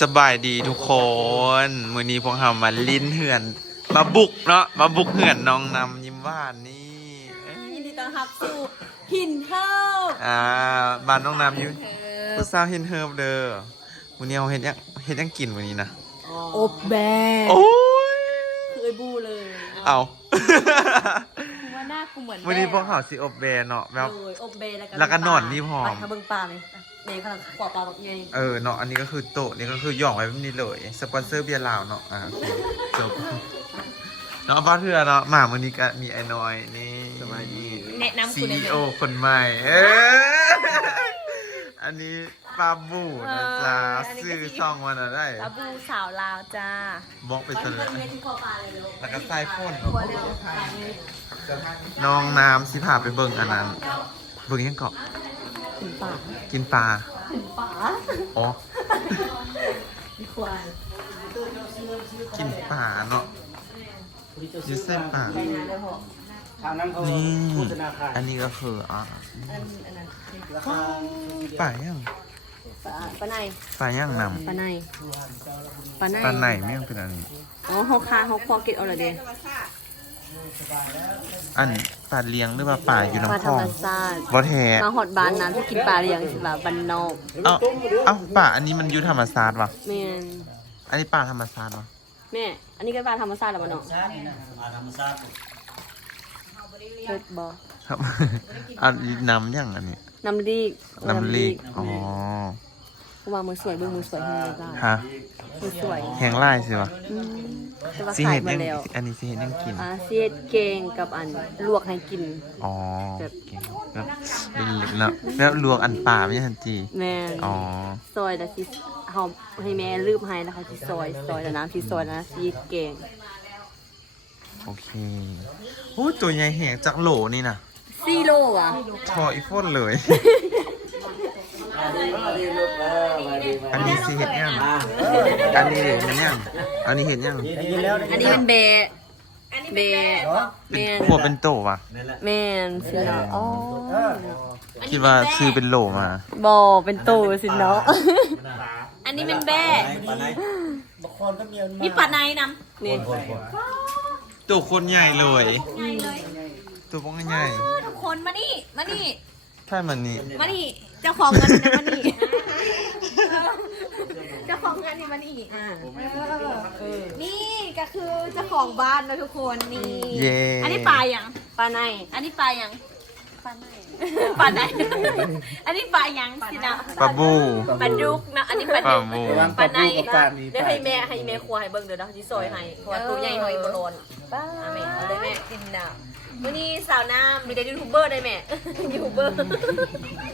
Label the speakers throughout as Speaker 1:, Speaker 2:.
Speaker 1: สบายดีทุกคนมือนี้พวกเรามาลิ้นเหือน มาบุกเนาะมาบุกเหือนน้องนำยิ้มหว่านนี่เอ้ย
Speaker 2: ยินดีต้อนรับสู่หินเท่า
Speaker 1: อ่าบ้านน้องนำอยู่
Speaker 2: เอ
Speaker 1: ผู้สาวเห็นเฮิมเด้อวันนี้เอาเห็นยังเห็นยังกินวันนี้นะ
Speaker 2: อบแบ
Speaker 1: โอ้ย
Speaker 2: เคยบูเลย
Speaker 1: เอา
Speaker 2: กูว่าหน้ากูเหมือน
Speaker 1: วันนี้พวกเขาสิอบแบร์เนาะแบบ
Speaker 2: เลยอบเบแล้วก็
Speaker 1: แล้วก็นอนนี่พร้อม
Speaker 2: ไปทำเบิ่งปลาเลย เมย์กำลังกวาดปลาแบบไง
Speaker 1: เออเนาะอันนี้ก็คือโต๊ะนี่ก็คือหย่องไว้แบบนี้เลย สปอนเซอร์เบียร์ลาวเนาะอ่าโอเคจบเนาะบ้านเพื่อนเนาะมาวันนี้ก็มีไอ้น้อยนี่สบายดี
Speaker 2: แนะนำ
Speaker 1: ซี
Speaker 2: คุณเลย
Speaker 1: โอคนใหม่เอ้ยอันนี้ปลาบูนะจ๊ะซื้อช่องมันอะได้
Speaker 2: ปลาบูสาวลาวจ้า
Speaker 1: บอกไปซะเลย
Speaker 2: เมที่คอปลาเลยเร็ว
Speaker 1: แล้วก็ใส่พ่น
Speaker 2: ตัวเร็วไปเลย
Speaker 1: น้องน้ำสิพาไปเบิ่งอันนั้น เบิ่งยังเกาะ
Speaker 2: ถึงป่า
Speaker 1: กินปลา
Speaker 2: ถึงป่า
Speaker 1: อ๋อ
Speaker 2: มีควาย
Speaker 1: กินปลาเนาะอยูเส้นปลา
Speaker 2: ไปงานได้พอ
Speaker 3: ทางนั้นเขา
Speaker 1: นี่
Speaker 3: โฆษณาขาย
Speaker 1: อันนี้ก็คืออะ
Speaker 2: อันอันนั้น
Speaker 1: ปลาย่าง
Speaker 2: ปลาปลาใน
Speaker 1: ปลาย่างน
Speaker 2: ปลาในปลาในำ
Speaker 1: ปลาไหนไม่ยังเป็นอันนี้
Speaker 2: อ๋อเขาคาเขาคอเก็ตเอาเลยเด้
Speaker 1: อันปลาเลี้ยงหรือว่าปลาอยู่
Speaker 2: ปลา
Speaker 1: น้ำค
Speaker 2: ธร
Speaker 1: ลอ
Speaker 2: รงมชาติ
Speaker 1: บ่แท้
Speaker 2: มาหอดบานน้ำที่กินปลาเลี้ยงสิแบบบันนอก
Speaker 1: เอ้าเอ้าปลาอันนี้มันอยู่ธรรมชาติวะ
Speaker 2: แม่น
Speaker 1: อันนี้ปลาธรรมชาติวะ
Speaker 2: แม่ อันนี้ก็ปลาธรรมชาติแล้วบ่เนาะ
Speaker 3: มาธรรมชาติ
Speaker 2: เลิศบ่
Speaker 1: ครับ อันนี้น้ำย่างอันนี้
Speaker 2: น้ำลีก
Speaker 1: น้ำลีกอ๋อ
Speaker 2: เพราะว่ามือสวยเบิ่งมือสวยให้เลยบ้าง
Speaker 1: ฮะ
Speaker 2: มือสวย
Speaker 1: แห้งไล่สิวะ
Speaker 2: อืมแต่ว่า
Speaker 1: สิ
Speaker 2: ขาย
Speaker 1: เห็น
Speaker 2: มา
Speaker 1: ยัง
Speaker 2: แล้ว
Speaker 1: อันนี้สิเห็นยังกิน
Speaker 2: อ่าเสียดเกงกับอันลวกให้กิน
Speaker 1: อ๋อ
Speaker 2: แบบ
Speaker 1: เก่งแบบลึกๆแล้วแล้วลวกอันป่าไม่ทันจี
Speaker 2: แม่น
Speaker 1: อ๋อ
Speaker 2: ซอยแล้วสิเฮาให้แม่ลืบให้แล้วเขาสิซอยซอยแล้วน้ำสิซอยแล้วนะสีดเกง
Speaker 1: โอเคโอ้ตัวใหญ่แหงจากโหลนี่นะ
Speaker 2: ซีโลอะ
Speaker 1: ทออีฟอนเลย
Speaker 3: ออมาดีมา
Speaker 1: อัน
Speaker 3: ดี
Speaker 1: นี้สิเห็นยัง
Speaker 3: อ่า
Speaker 1: อันนี้เห็นยังอันนี้เห็นยัง
Speaker 3: ได้ยินแล้วได้
Speaker 2: อัน
Speaker 3: ยิ
Speaker 2: นี้
Speaker 3: น
Speaker 2: เป็
Speaker 3: แล้ว
Speaker 2: นเบะเบะ
Speaker 1: เป็น
Speaker 2: แม่น
Speaker 1: หัวเป็นโตวะ
Speaker 3: นั่นแหละ
Speaker 2: แม่นสิเนาะอ๋อ
Speaker 3: เออ
Speaker 1: คิดว่าซื้อเป็นโหลมา
Speaker 2: บอเป็นตูสิเนาะอันนี้เป็นแบ่
Speaker 3: ปลาไหนบางคนก็มี
Speaker 2: มีปลาในนำนี่
Speaker 3: คนคน
Speaker 1: ตัวคนใหญ่เลย
Speaker 2: ใหญ่เลย
Speaker 1: ตัวพวกใหญ่
Speaker 2: ทุกคนมานี่ มานี่
Speaker 1: ใช่มันนี่
Speaker 2: มานี่ เจ้าของเงินนะมานี่เจ้าของเงินนี่มานี่อ่านี่ก็คือเจ้าของบ้านนะทุกคนนี่
Speaker 1: เย่
Speaker 2: อันนี้ปลาอย่างปลาในอันนี้ปลาอย่างปลาในปลาในอันนี้ปลาอย่างสินะ
Speaker 1: ปลาบู
Speaker 2: ปลาดุกนะอันนี้ปลา
Speaker 1: ปลา
Speaker 2: ดุก
Speaker 1: บู
Speaker 2: ปลาในเดี๋ยวให้แม่ให้แม่ครัวให้เบิ่งเดี๋ยวเราที่ซอยให้เพราะว่าตัวใหญ่หน่อยบ่ร้อนป้าแม่เอาเลยแม่กินน้ำมื้อนี้สาวน้ำมีแต่ยูทูบเบอร์ได้แม่ยูทูบเบอร์
Speaker 3: มีครัว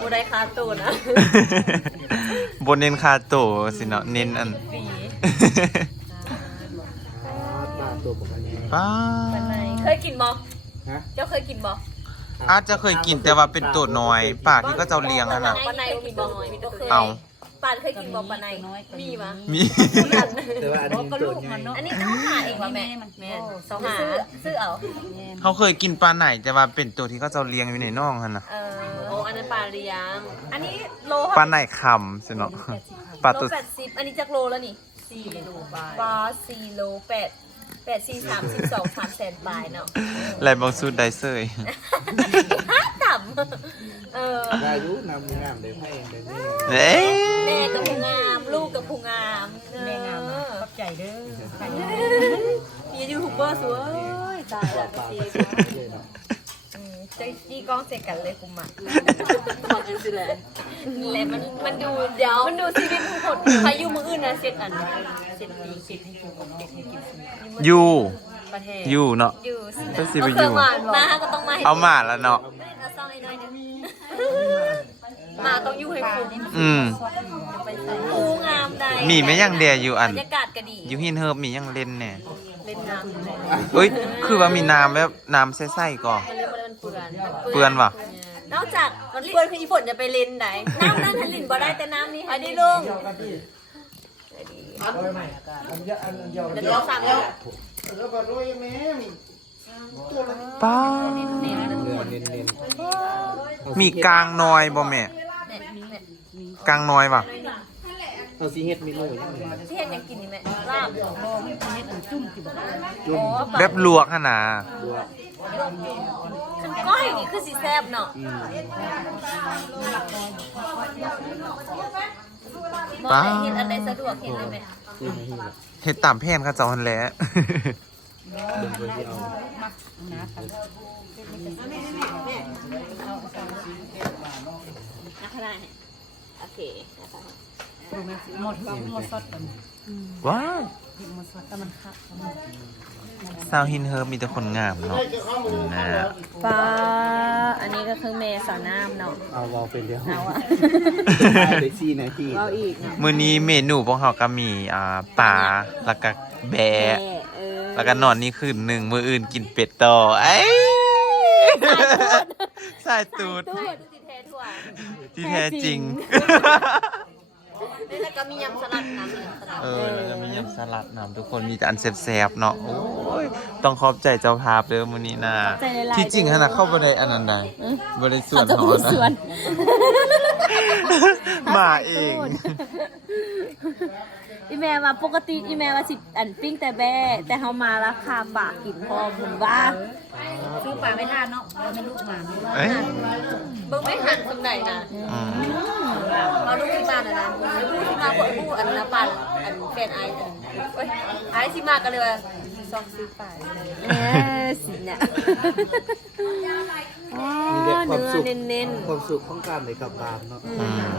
Speaker 2: บ่ได้ค่าตัวนะ
Speaker 1: บนเน้นคาโตสิเนาะเน้นอัน
Speaker 2: ปี
Speaker 3: ปลาตัวปกติ
Speaker 1: ป้า
Speaker 2: ปลาในเคยกินบ่
Speaker 3: ฮะ
Speaker 2: เจ้าเคยกินบ่
Speaker 1: อาจจะเคยกินแต่ว่าเป็นตัวน้อยป่าที่ก็เจ้าเลี้ยงนั่นน่ะ
Speaker 2: ปลาในกินบ่น้อยมีแต่เคย
Speaker 1: เอา
Speaker 2: ปลาเคยกินบ่ปลาในมีมะ
Speaker 1: มี
Speaker 3: แต่ว่าอันนี้ตัวใหญ่
Speaker 2: อันนี้เจ้าหาเองวะแม่แม่สองหาซื้อเอา
Speaker 1: เขาเคยกินปลาไหนแต่ว่าเป็นตัวที่เขาเจ้าเลี้ยงอยู่ในน่องหั่นน่ะ
Speaker 2: เออ โอ้อันนั้นปลาเลี้ยง อันนี้โล
Speaker 1: ปลาไหนคำสิเนาะปลา
Speaker 2: โล
Speaker 1: ตัว
Speaker 2: แปดสิบอันนี้จักโลแล้วนี่สี่โลปลาสี่โลแปดแปดสี่สามสิบสองสามแสนปลายเนาะ
Speaker 1: ไรบางสูตรไดเซย
Speaker 2: ต่ำเออ
Speaker 3: ได้รู้นำงามเลยให้เลยนี่
Speaker 1: เอ้ย
Speaker 2: แม่กับผู้งาม ลูกกับผู้งามแม่งามขอบใจเด้อมียูทูบเบอร์สวยตายแล้ว
Speaker 3: ปลา
Speaker 2: สิ
Speaker 3: ปลาเลยเนาะ
Speaker 2: อืม จะจี้กล้องเสร็จกันเลยคุณมาขอกันสิแหละและมันมันดูเดี๋ยวมันดูชีวิตทุกคนใครอยู่มืออื่นนะเสร็จอันเสร็จดีเสร็จให้กินกับเด็กให้กิน
Speaker 1: อยู
Speaker 2: ประเทศ
Speaker 1: อยูเนาะ
Speaker 2: อยู่สิ
Speaker 1: ก็สิไปอยู่
Speaker 2: มาก็ต้องมาให้
Speaker 1: เอามาแล้วเนาะ
Speaker 2: เอาซ่องไอ้น้อยหนึงมาต้องอยู่ให้คุ้ม
Speaker 1: อืม
Speaker 2: ภูงามใด
Speaker 1: มีไหมยังเดียอยู่อัน
Speaker 2: บรรยากาศก็ดี
Speaker 1: อยูหินเฮิบมียังเล่นเนี่ย
Speaker 2: เล่นน้ำอยู่เลย
Speaker 1: เอ้ยคือว่ามีน้ำแบบน้ำใสๆก่อน
Speaker 2: มันเรียกว่ามันเปื่อน
Speaker 1: เปื้อนว่ะ
Speaker 2: นอกจากมันเปื่อนคืออีฝนจะไปเล่นไหน น้ำนั่นทันลินบ่ได้แต่น้ำนี่อันนี้ลุง
Speaker 3: อันเยอะอันเดียว
Speaker 2: เดี๋ยวเราสั่งแล้ว
Speaker 3: แล้วก็ด้วยแม่
Speaker 1: ป้า
Speaker 3: เนื้อเน้นเน้น
Speaker 1: มีกลางน้อยบ่แม่
Speaker 2: เนี่ยเนี่ย
Speaker 1: กลางน้อยป่ะ
Speaker 3: เราสิเฮ็ดเมนูยังไง
Speaker 2: ที่เห็นยังกินนี่แม่ลาบเหรอ
Speaker 3: จุ่ม
Speaker 2: อ๋อปลา
Speaker 1: แบบลวกฮะนะ
Speaker 3: บัว
Speaker 2: คัน ก้อยนี่คือสีแซ่บเนาะ
Speaker 3: อืม
Speaker 2: มองไหนเห็นอันใดสะดวกเห็นเลยไหม
Speaker 3: คือไม่หิว
Speaker 1: เฮ็ดตามแผนเขาเจ้าหันแหล้ว
Speaker 3: เป็นคนที่เอา
Speaker 2: นักขนาดโอเค
Speaker 4: หมดหมดสดกัน
Speaker 1: ว้าว
Speaker 4: หมดสดแต่มันคัก
Speaker 1: ซาวฮินเฮิร์บมีแต่คนงามเนาะนะ
Speaker 2: ปลาอันนี้ก็คือเมสาวน้ำเนาะ
Speaker 3: เอาวอลเป็นเดียว
Speaker 2: เอาอะ
Speaker 3: ไปซี่นาที
Speaker 2: เราอีกเนาะ
Speaker 1: มื้อนี้เมนูพวกเขาก็มีอ่าปลาแล้วก็แบะ
Speaker 2: เออ
Speaker 1: แล้วก็นอนนี่คืนหนึ่งมื้ออื่นกินเป็ดต่อไอ้ยสายตูด
Speaker 2: ตู้ดูสิเททั่ว
Speaker 1: ที่แท้จริง
Speaker 2: นี่ แล้วก็มียำสลัดน้ำยำสลัด
Speaker 1: เออแล้วมียำสลัดนำทุกคนมีแต่อันแซ่บๆเนาะโอ้ยต้องขอบใจเจ้าภาพเด้อมื้อนี้นะที่จริงขนาดเข้าบ่ได้อันนั้นได้บ่ได้ส่ว
Speaker 2: เขา
Speaker 1: น
Speaker 2: จะ
Speaker 1: หอ
Speaker 2: พูด
Speaker 1: นะ
Speaker 2: สวน
Speaker 1: มาเอง
Speaker 2: อีแม่มาปกติอีแม่ว่าสิอันปิ้งแต่แบ่แต่เขามาราคาปากกินพอผมว่า
Speaker 4: ซื้อปลาไม่ทานเนาะแล้วไม่ลูกหมา
Speaker 1: เอ้ย
Speaker 2: เบิ่งไม่หันสำไหนนะ
Speaker 1: อื ม
Speaker 2: เอาลูกที่บ้านนะนะแล้วลูกที่มาปวดผู้อันนะปานอันเป็นไออันเอ้ยไอที่มากันเลยว่าซองซื้อไปเออสิเนี่ยอ๋อ
Speaker 3: มีแต่ความ
Speaker 2: เนื้อ
Speaker 3: สุข
Speaker 2: เน้น
Speaker 3: ความสุขของการในกับบานเนาะ
Speaker 1: อืม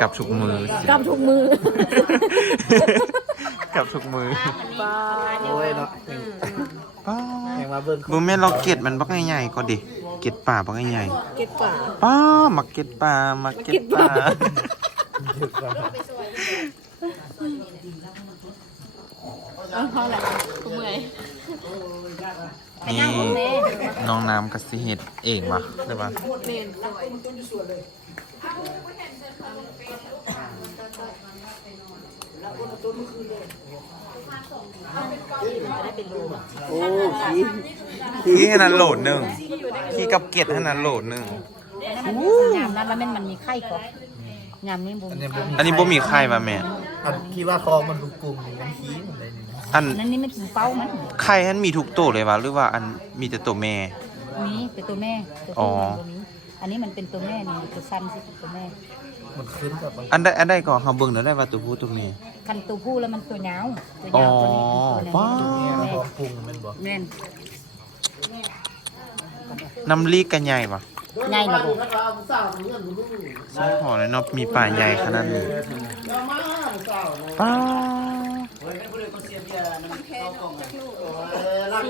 Speaker 1: กับทุกมือสิ
Speaker 2: ๆกับทุกมือ
Speaker 1: กับทุกมือ
Speaker 2: ปลา
Speaker 3: โอ้ยเนาะ
Speaker 1: ป้า
Speaker 3: แข่งมาเบิ่ง
Speaker 1: บูแม่นเราเก็ดมันบักใหญ่ๆก็ดิเก็ดป่าบักใหญ่
Speaker 2: เก็บปลา
Speaker 1: ๆป้ามาเก็ดป่ามาเก็ดป่า
Speaker 2: เอาเท่าไหร่กูเมื่อย
Speaker 1: นี่น้องน้ำกับสิเห็ดเองวะหรือเปล่า
Speaker 2: เมนสวย
Speaker 3: โอ้ขี้
Speaker 1: ขี้ให้นั้นโหลดหนึ่งขี้กับเก็ดให้นั้นโหลดหนึ่ง
Speaker 4: ยามนั้นแล้วมันมันมีไข่ก่อนยามนี้บุ้ม
Speaker 3: อันนี้บ่มี
Speaker 1: อันนี้บ่มีไข่ป่ะแม่
Speaker 3: อันคิดว่าทองมันดูกลุ่มมันขี้มันอะไรนี่
Speaker 1: อัน
Speaker 4: นั่นนี่มันกินเป้ามัน
Speaker 1: ไข่ท่านมีทุกตัวเลยวะหรือว่าอันมีแต่ตัวแม่
Speaker 4: มีเป็นตัวแม่ตัว
Speaker 1: อ๋อ
Speaker 4: ผู้มันบ่มี อันนี้มันเป็นตัวแม่นี่ตัวสั้นสิตัวแม่
Speaker 3: มันขึ้นกับบาง
Speaker 1: อันใดอันใดก็เฮาเบิ่งแล้วได้ว่าตัวผู้ตัวแม่
Speaker 4: คันตัวผู้แล้วมันตัวยาวตัวยาว
Speaker 1: อ๋อ
Speaker 4: ตัวนี้ตัวนี้
Speaker 1: ว้าว
Speaker 4: ตัวแม่
Speaker 3: ทองปรุงมันบ่
Speaker 4: แม่น
Speaker 1: น้ำลีกกันใหญ่ปะ
Speaker 4: ใหญ่ระบบ
Speaker 1: ใช่พอเลยเนาะมีป่าใหญ่ขนาดนี้ป้า
Speaker 2: ใ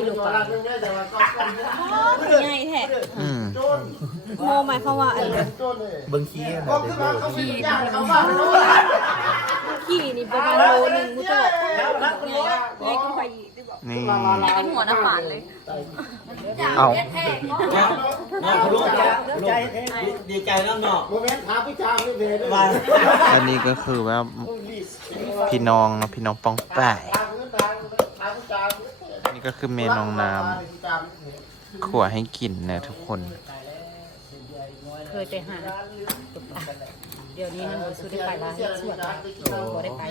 Speaker 2: หญ่แท้
Speaker 1: อืม
Speaker 2: โมหมายความว่าอะไร
Speaker 3: เบิ่งขี้น่ะได้บ่
Speaker 2: ขี่ขี่นี่ประมาณโลหนึ่งมุตบอกไงไงก็พอดี
Speaker 1: นี่
Speaker 2: เป็นหัวน้าฝานเลย
Speaker 1: เอา
Speaker 3: ดีใจแล้วเนาะโมเมนต์พาพี่จางนี่เด้อ
Speaker 1: อันนี้ก็คือว่าพี่น้องเนาะพี่น้องปองแปะนี่ ก็คือเมนองน้ำขัวให้กินนะทุกคน
Speaker 4: เคยไปหา เดี๋ยวนี้นั่นบ่สู้ได้ไปละเฮ็ดสวดบ่ได้ไป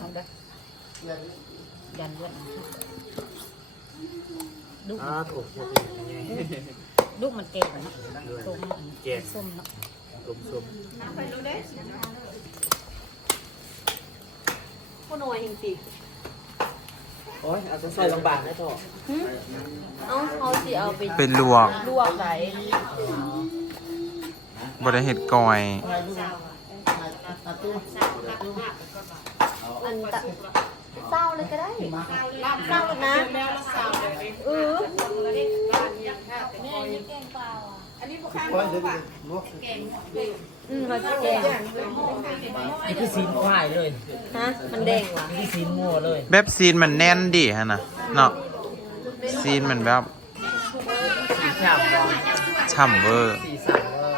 Speaker 4: เอาเด้อยันเลือดลูก
Speaker 3: อ่าถูกพวก
Speaker 4: ลูกมันเก่งเนาะส้ม
Speaker 3: แก่
Speaker 4: ส้มเนาะ
Speaker 3: ส้ม
Speaker 2: ผู้น้อยจริง
Speaker 3: ๆ โอ้ยอาจจะใส่ลำบากได้ต่อ
Speaker 2: ๆเอ้าเขาสิเอาไป
Speaker 1: เป็นลวก
Speaker 2: ลวกไหน
Speaker 1: บริเห็ดกอย
Speaker 2: อันตะเศร้าเลยก็ได้เศร้าเลยนะเออ
Speaker 3: โอ้ยเดี๋ยวลวก
Speaker 2: อืมเขาจะแดง
Speaker 3: นี่คือซีนควายเลย
Speaker 2: ฮะมันแดงว่ะ
Speaker 3: นี่คือซีนงัวเลย
Speaker 1: แบบซีนมันแน่นดิฮะนะเนาะซีนมันแบบ
Speaker 3: สีฉ่ำเนาะ
Speaker 1: ฉ่ำเวอร์
Speaker 3: สีสันก็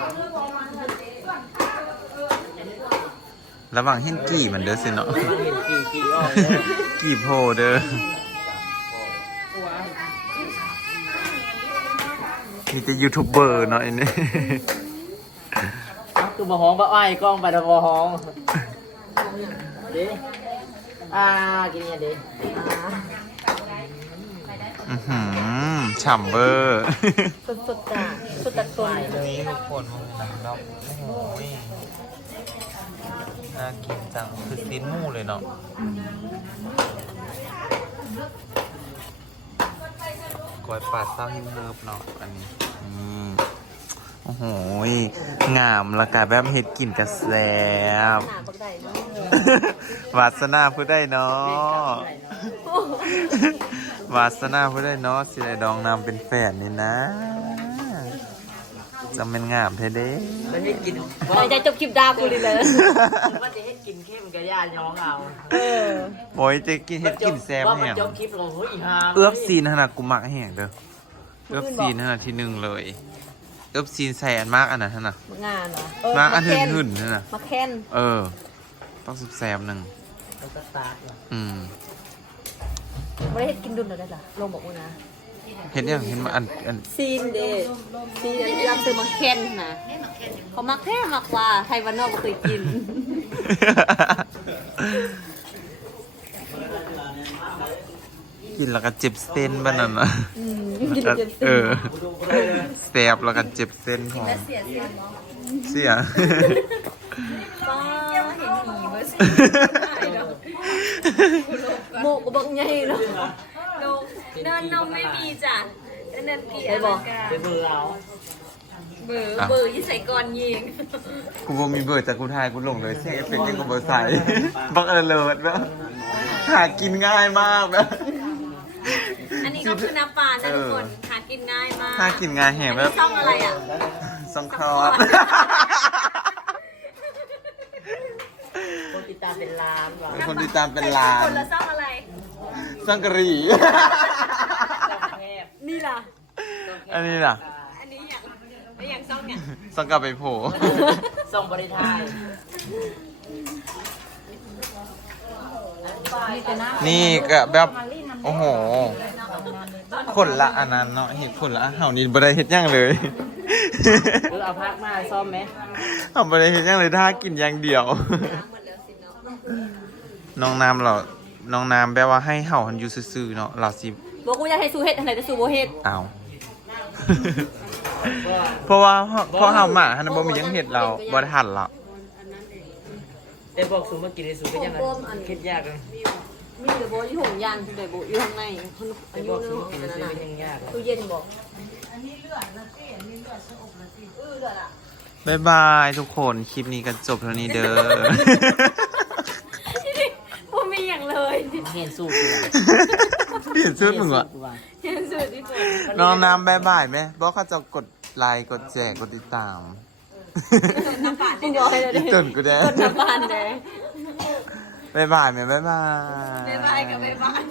Speaker 1: ระหว่างเห็นกี่มันเด้อสิเนาะ
Speaker 3: เห็นกี่กี่ออกเลย
Speaker 1: กี่โพเด้อมีแต่ยูทูบเบอร์เนาะอันนี้
Speaker 3: คือบ่ฮ้องบ่อ้ายกล้องไปแต่บ่ฮ้อง
Speaker 1: เเด้
Speaker 3: อ่ากินเนี่ยเด้
Speaker 1: อื้อหือฉ่ำเบอร์
Speaker 2: สดสดจ้าสดจากต้นเลย
Speaker 1: นี่ทุกคนมึงหนังดอกโอ้โหยน่ากินจัง คือซีนหมูเลยเนาะกล้วยปาดเศร้าหิมเฮิบเนาะอันนี้อืม โอ้โหยงามแล้วก็แบบเห็ดกลิ่นกระแซบ
Speaker 2: หนาบักได้เนาะ
Speaker 1: วาสนาผู้ได้เนาะวาสนาผู้ได้เนาะสิได้ดองนำเป็นแฟนนี่นะจะเป็นงามเท่เด้
Speaker 3: มันให้กิน
Speaker 2: ไปใจจบคลิปดากูเลยเลย
Speaker 3: ว่าจะให้กินเข้มกับย่าน้องเอา
Speaker 2: เออ
Speaker 1: โอ้ยจะกินเห็ดกินแซม
Speaker 3: ว่ามัน
Speaker 1: แห้ง
Speaker 3: จบคลิปลงเฮ้ยฮา
Speaker 1: เอื้อบซีนขนาดกูมักแห้งเด้อเอื้อบซีนขนาดที่หนึ่งเลย เอื้อบซีนแซนมากอันนั้นน่ะ
Speaker 2: มางานเหรอเออ
Speaker 1: มากอัน
Speaker 2: แคน
Speaker 1: หึ่นๆนั่นน่ะ
Speaker 2: มาแคน
Speaker 1: เออ ต้องสุดแซมหนึ่ง
Speaker 3: แล้วก็ตาร์ทว่ะ
Speaker 1: อืม
Speaker 2: ไม่ได้เห็ดกินดุนหรอได้หรอลงบอกว่านะ
Speaker 1: เห็นยังเห็นมาอันอัน
Speaker 2: ซีนเดซีนอันนี้รับซื้อมาแคนนะเขามักแค่มักว่าไทยวันนอกก็เคยกิน
Speaker 1: กินแล้วก็เจ็บเส้นบ้านนั่นนะ
Speaker 2: อืมกินแล้วจะ
Speaker 1: เอ
Speaker 2: ซื้อ
Speaker 1: อ แสบแล้วก็เจ็บเส้นพอ
Speaker 2: เสียเสียเนาะ
Speaker 1: เสีย
Speaker 2: ป้าเห็นหีมาสิโมกก็บักใหญ่เนาะ
Speaker 5: นมเนินนมไม่มีจ้ะเนินเกีย
Speaker 2: ได้บอก
Speaker 3: เป็นมือเรา
Speaker 5: เบอร์เบอร์ยี่ใส่ก่อนยิง
Speaker 1: กูบ่มีเบอร์จากกูทายกูหลงเลยเสียงเอฟเฟกต์ยังกูเบอร์ใส่บักเออเลิศแบบหากินง่ายมากแบบ
Speaker 5: อันนี้ก็คือน้ำปลานะทุกคนหา กินง่ายมาก
Speaker 1: หากินง่ายแห่ง
Speaker 5: อัน
Speaker 1: แบ
Speaker 5: นี้
Speaker 1: บ
Speaker 5: ช่องอะไรอะ
Speaker 1: สังครอส
Speaker 3: คนติดตามเป็นล้านว่ะ
Speaker 1: คนติดตามเป็นล้าน
Speaker 5: คนละช่องอะไร
Speaker 1: สังกะรี
Speaker 3: แคบ
Speaker 2: นี่ล่ะ
Speaker 1: อันนี้ล่ะ
Speaker 5: อันนี้อย่างอันนี้อย่างช่องเนี่ย
Speaker 1: สังกะไปโผล่
Speaker 3: ส่งบริทาย
Speaker 4: มีแต่น้ำ
Speaker 1: นี่ก็แบบ โอ้โห คนละอันนั้นเนาะเห็ดคนละเห่านี่บ่ได้เห็ดหย่างเลย
Speaker 3: หรือเอาพักมาซ่อมไหม
Speaker 1: เอาบ่ได้เห็ดหย่างเลยถ้ากินอย่างเดียว น้องน้ำเราน้องน้ำแปลว่าให้เห่าหันอยู่ซื่อๆเนาะเราสิ
Speaker 2: บอกกูอยากให้สู้เฮ็ดอะไรจะสู้บ่เฮ็ด
Speaker 1: เอาเพราะว่าเพราะเห่าหมาฮันนบ่มีหยังเห็ดเราบ่ทันละ
Speaker 3: แต่บอกสูมากินในสูก็ยังคิดยากเลย
Speaker 2: มีแต่บ่อยู่ห่มยางแต่บ่อยู่ข้างในคนอา
Speaker 3: แต่
Speaker 2: ยุ
Speaker 3: บอก
Speaker 2: เน
Speaker 3: สู
Speaker 2: อะ
Speaker 3: มากินใน
Speaker 2: นั่น
Speaker 3: สู
Speaker 2: น่ะ
Speaker 3: ก็ยังยาก
Speaker 2: ตู้เย็นบอก
Speaker 1: บายบายทุกคนคลิปนี้ก็จบเท่านี้เด้อ
Speaker 5: พูดไม่อย่างเลย
Speaker 3: เห็นสูตรอยู่
Speaker 1: เปลี่ยนชุดมึงวะ
Speaker 5: ยังสุดที่สุด
Speaker 1: น้องน้ำบายบายไหมบอกเขาจะกดไลค์กดแชร์กดติดตาม
Speaker 2: มึงบอกให้เลย
Speaker 1: อี
Speaker 2: เด้
Speaker 1: ตุนกูได้
Speaker 2: คนทำบ้านเด้
Speaker 1: บายบายไหมบายบาย
Speaker 5: บ๊ายบายกับบ๊ายบาย